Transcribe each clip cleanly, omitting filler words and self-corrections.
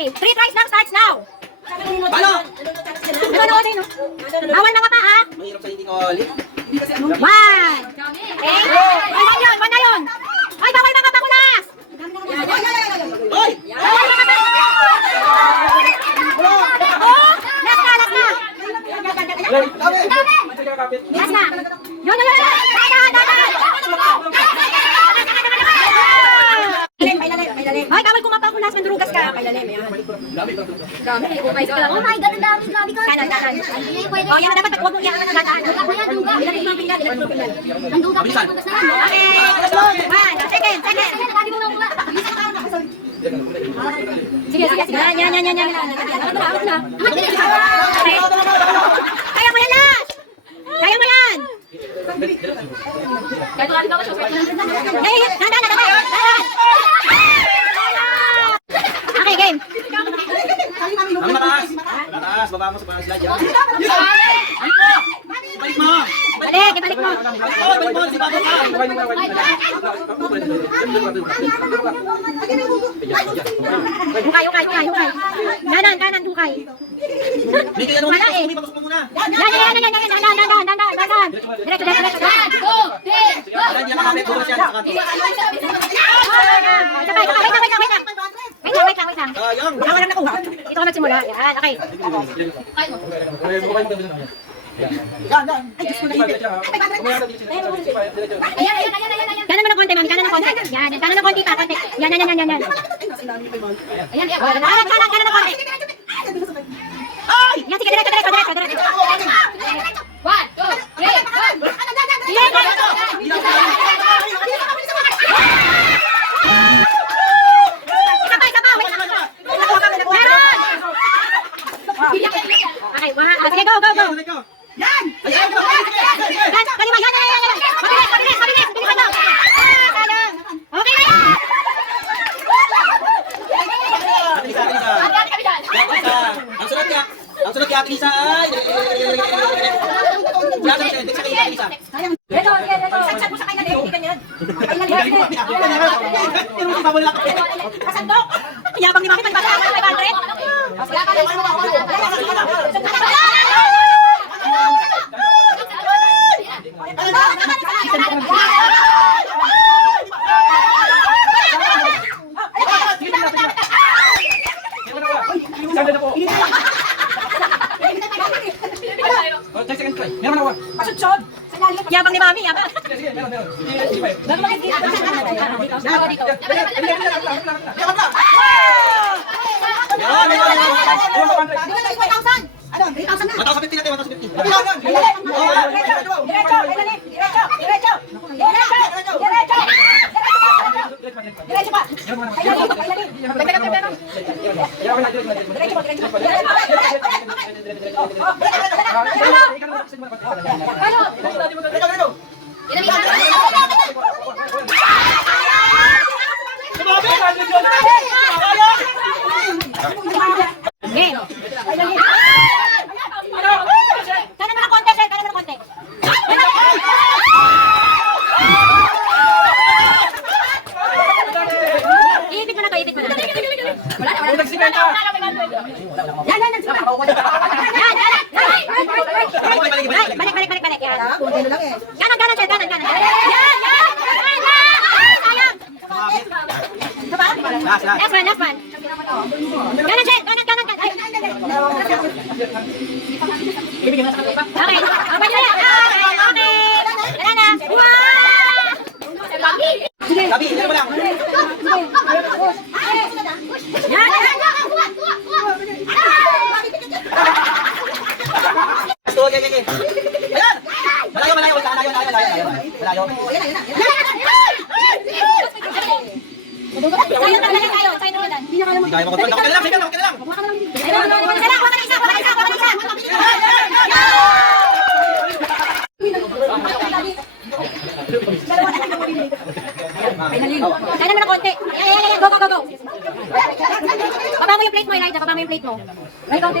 Okay, 3 tries lang, starts now. Ano? Nanonood eh, no? Bawal mga pa, ha? Mahirap sa hindi ko ulit. 1. Okay? 1 na yun, 1 na yun. Ay, bawal mga pakulas! Hoy! Bawal mga pa! Oh, last na, last na. Last na. Yun, yun, yun, yun. Ay, bawal kumapakulas, mandurugas ka. Oh my God, ang dami, grabe ka. Kanan, kanan. Ay, pwede. Oh, yan na dapat, huwag mong iyakan ng lataan. Kuya, duga. Ilagay mo ang pinggan, ilagay mo ang pinggan. Ang duga, Bilisan. dugas na yan. Okay. 1, second, second. Sabi mo lang pula. Sige, sige, sige. Yan. Awat na. Okay. Kaya mo yan, Lash! Kaya mo yan! Dahan. Okay, game. Ang mataas! Mataas, baba mo sa parang slide yan. Balik mo! Balik, ibalik mo. Oh, balik mo! Si Papa ka! Hukay. Kanan, hukay. Hindi ka ganun. Wala eh. Papasok mo muna. Yan. Diretso. Wala, hindi na makapit. Bukas yan. Saka to. Sabay. Wait lang. Sayang. Wala ka lang nakuha. Ito ka magsimula. Yan, okay. Kanan mo ng konti, mami. Kanan ng konti. Yan. Kanan ng konti pa. Konti. Yan. Ayan. Kanan ng konti. Yan, sige. Diretso. 1, 2, 3, go! Isa pa. Wait lang. Meron! Okay, sige, go. Yan! Yan, kalima. Yan. Mabilis. Bilisan mo. Sayang. Okay na yan. Ang sunod kaya Atlisa ay... Saksak mo sa kanya, hindi ganyan. Kasandok. Yabang ni Mami, pagbasa ako ng 500. Meron ako. Pasutsod. Yabang ni Mami, yabang. Sige, meron. Mataas sa 50 natin, mataas sa 50. Diretso pa. Game. Kanan mo ng konti, sir. Kanan mo ng konti. Iipit mo na to, ipit mo na. Wala na. Yan. Balik. Yan. Kanan, sir. Kanan. Yan. Sayang. Diba? Last one. Kanan, sir. Kanan. Ay. Okay. Abay nyo na. Okay. Tara na. Wow! Gabi, meron mo lang. Yan. Okay. Ayan! Malayo. Malayo. Hindi kaya makontrol. Ako na lang. Kanan mo na konti. Go. Baba mo yung plate mo, Elijah. Baba mo yung plate mo. Right konti.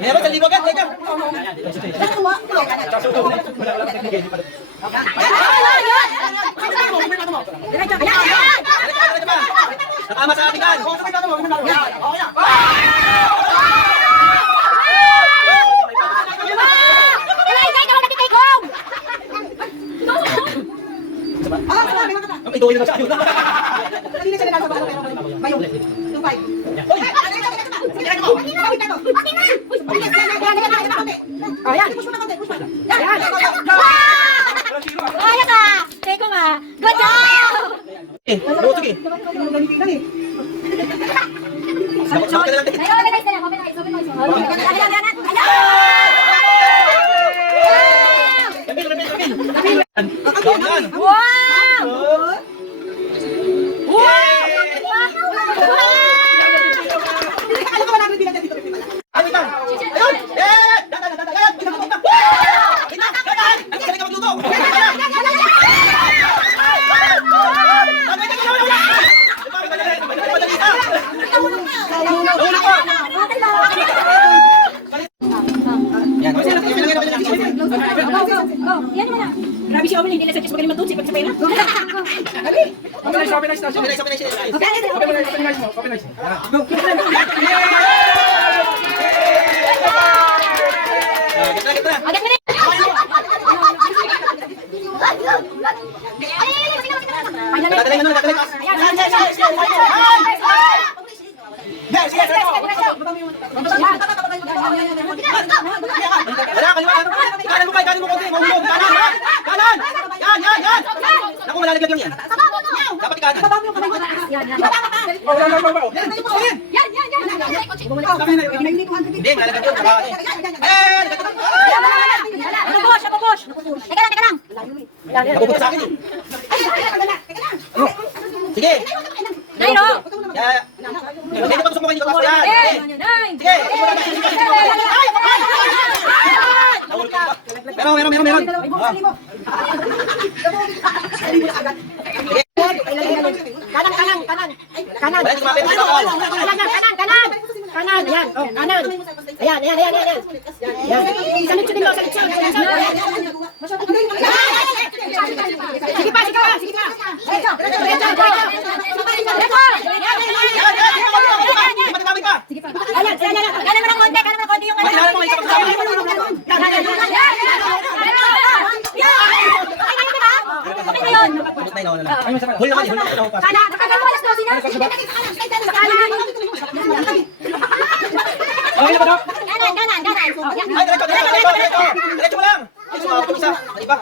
Meron sa libo agad. Yan. Nakama sa akin yan. Oo, sabay tayo mo. Okay na. Ang ituloy na siya. Kanina siya nagkasa ba? Bayo. Yung five. Uy! Oh, yan. Push mo na konti, push mo. Yan. Kaya ka. Teko nga. Good job! Sige. Ganitinan eh. Sabot ka na lang. Yan. Wow! Alam ko namin bilang dito. Ay, wait lang. Ayun! Eh! Dadan! Ang galing ka magluto! Yan. Grabe si Owen, hindi na sa kiss magaling matusi pag sabay na. Dali. Agad mo na. Kanan mo konti, mahulog. Kanan! Yan! Naku, malalaglag lang yan. Dapat kanan. Hindi, malalaglag yun. Nabubush. Teka lang. Napupunta sa akin eh. Sige. Nairo. Hindi ka gusto mo kayo dito tapos yan. Sige. Meron. Kanan. Kanan. Ayan. Oh, kanan. Ayan. Salit din mo. Sige pa. Ayan. Kanan mo ng konti yung Huli na pa. Kanan. Ay, diretso mo lang. Ay, sumabot isa. Mali ba?